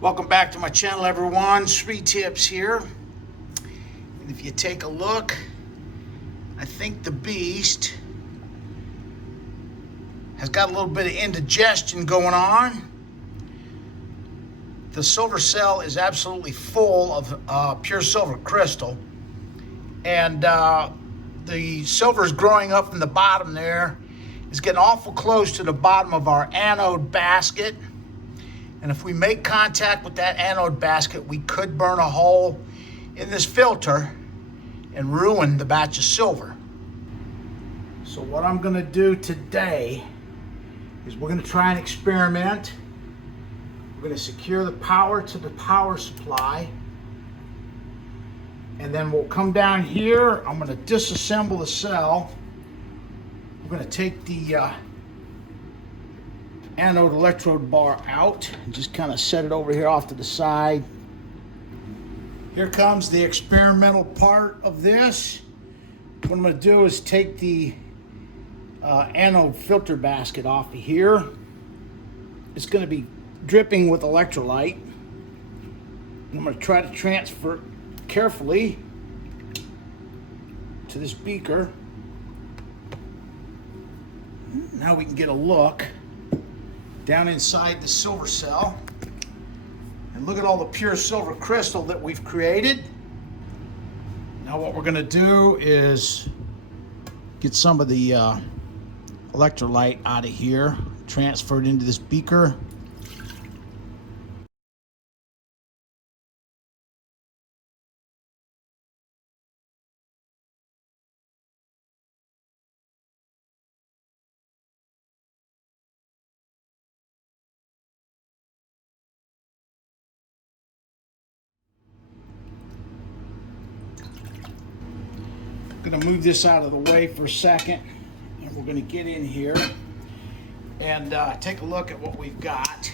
Welcome back to my channel, everyone. Sweet Tips here. And if you take a look, I think the beast has got a little bit of indigestion going on. The silver cell is absolutely full of pure silver crystal, and the silver is growing up from the bottom there. It's getting awful close to the bottom of our anode basket. And if we make contact with that anode basket, we could burn a hole in this filter and ruin the batch of silver. So what I'm going to do today is we're going to try an experiment. We're going to secure the power to the power supply. And then we'll come down here. I'm going to disassemble the cell. We're going to take the anode electrode bar out and just kind of set it over here off to the side. Here comes the experimental part of this. What I'm going to do is take the anode filter basket off of here. It's going to be dripping with electrolyte. I'm going to try to transfer it carefully to this beaker. Now we can get a look down inside the silver cell and look at all the pure silver crystal that we've created. Now what we're going to do is get some of the electrolyte out of here, transferred into this beaker. I'm going to move this out of the way for a second, and we're going to get in here and take a look at what we've got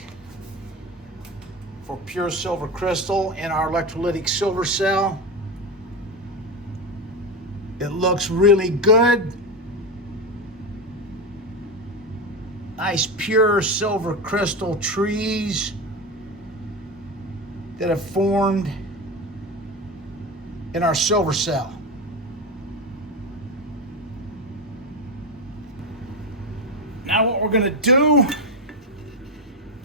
for pure silver crystal in our electrolytic silver cell. It looks really good. Nice pure silver crystal trees that have formed in our silver cell. Now what we're going to do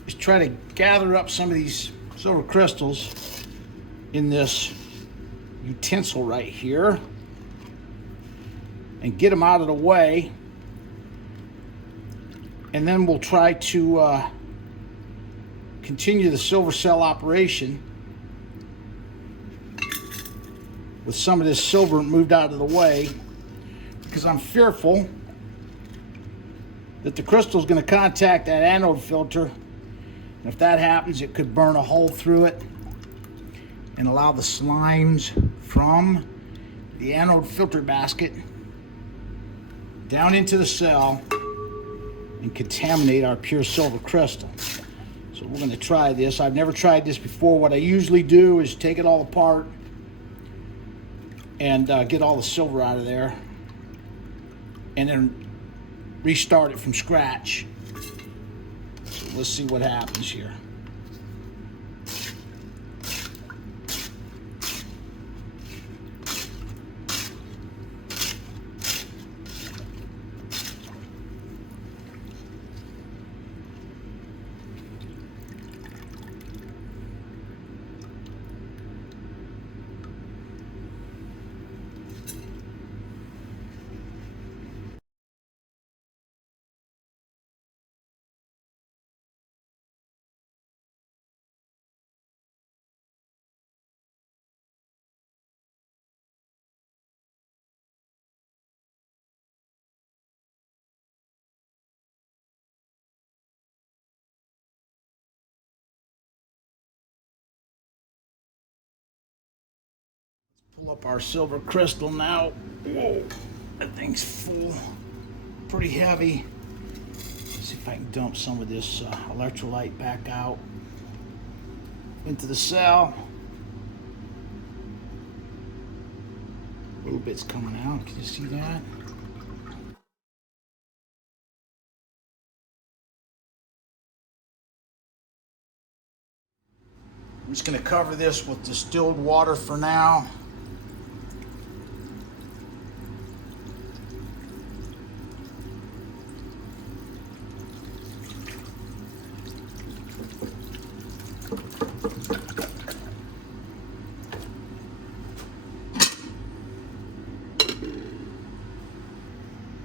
is try to gather up some of these silver crystals in this utensil right here and get them out of the way. And then we'll try to continue the silver cell operation with some of this silver moved out of the way, because I'm fearful that the crystal is going to contact that anode filter, and if that happens, it could burn a hole through it and allow the slimes from the anode filter basket down into the cell and contaminate our pure silver crystal. So we're going to try this. I've never tried this before. What I usually do is take it all apart and get all the silver out of there, and then restart it from scratch. So let's see what happens here. Pull up our silver crystal now. Whoa, that thing's full, pretty heavy. Let's see if I can dump some of this electrolyte back out into the cell. A little bit's coming out, can you see that? I'm just going to cover this with distilled water for now.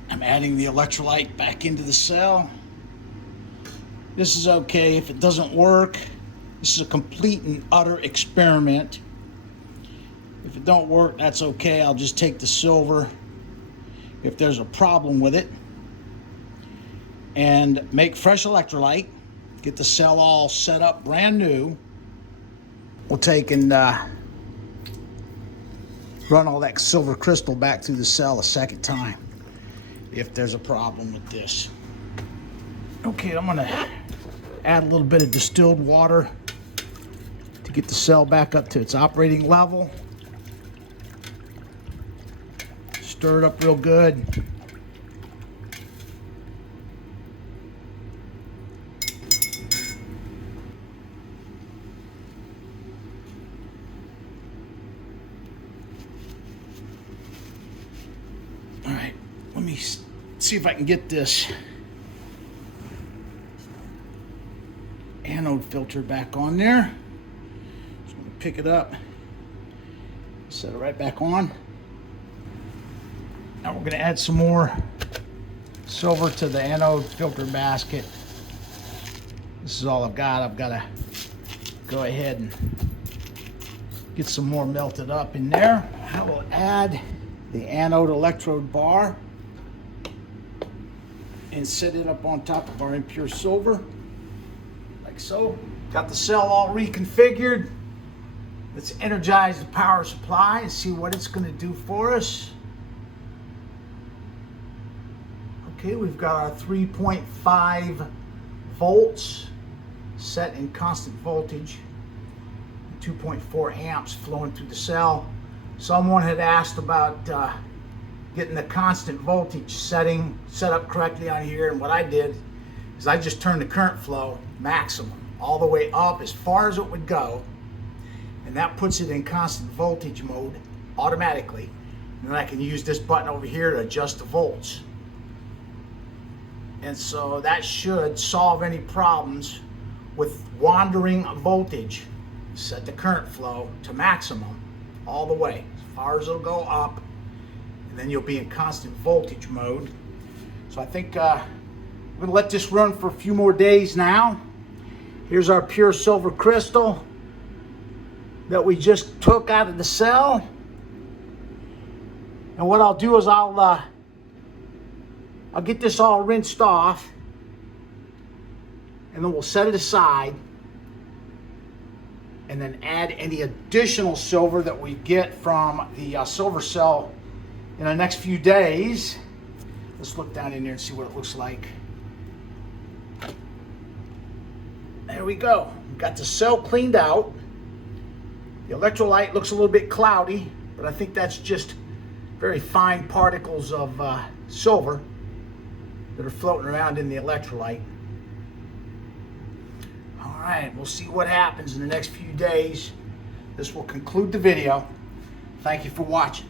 I'm adding the electrolyte back into the cell. This is okay. If it doesn't work, this is a complete and utter experiment. If it don't work, that's okay. I'll just take the silver if there's a problem with it and make fresh electrolyte. Get the cell all set up brand new. We'll take and run all that silver crystal back through the cell a second time if there's a problem with this. Okay, I'm gonna add a little bit of distilled water to get the cell back up to its operating level. Stir it up real good. All right, let me see if I can get this anode filter back on there. Just gonna pick it up, set it right back on. Now we're gonna add some more silver to the anode filter basket. This is all I've got. I've got to go ahead and get some more melted up in there. I will add the anode electrode bar and set it up on top of our impure silver, like so. Got the cell all reconfigured. Let's energize the power supply and see what it's going to do for us. Okay, we've got our 3.5 volts set in constant voltage, 2.4 amps flowing through the cell. Someone had asked about getting the constant voltage setting set up correctly on here, and what I did is I just turned the current flow maximum all the way up as far as it would go, and that puts it in constant voltage mode automatically. And then I can use this button over here to adjust the volts. And so that should solve any problems with wandering voltage. Set the current flow to maximum all the way, as far as it'll go up, and then you'll be in constant voltage mode. So I think we're gonna let this run for a few more days now. Here's our pure silver crystal that we just took out of the cell. And what I'll do is I'll get this all rinsed off, and then we'll set it aside and then add any additional silver that we get from the silver cell in the next few days. Let's look down in there and see what it looks like. There we go. We've got the cell cleaned out. The electrolyte looks a little bit cloudy, but I think that's just very fine particles of silver that are floating around in the electrolyte. All right, we'll see what happens in the next few days. This will conclude the video. Thank you for watching.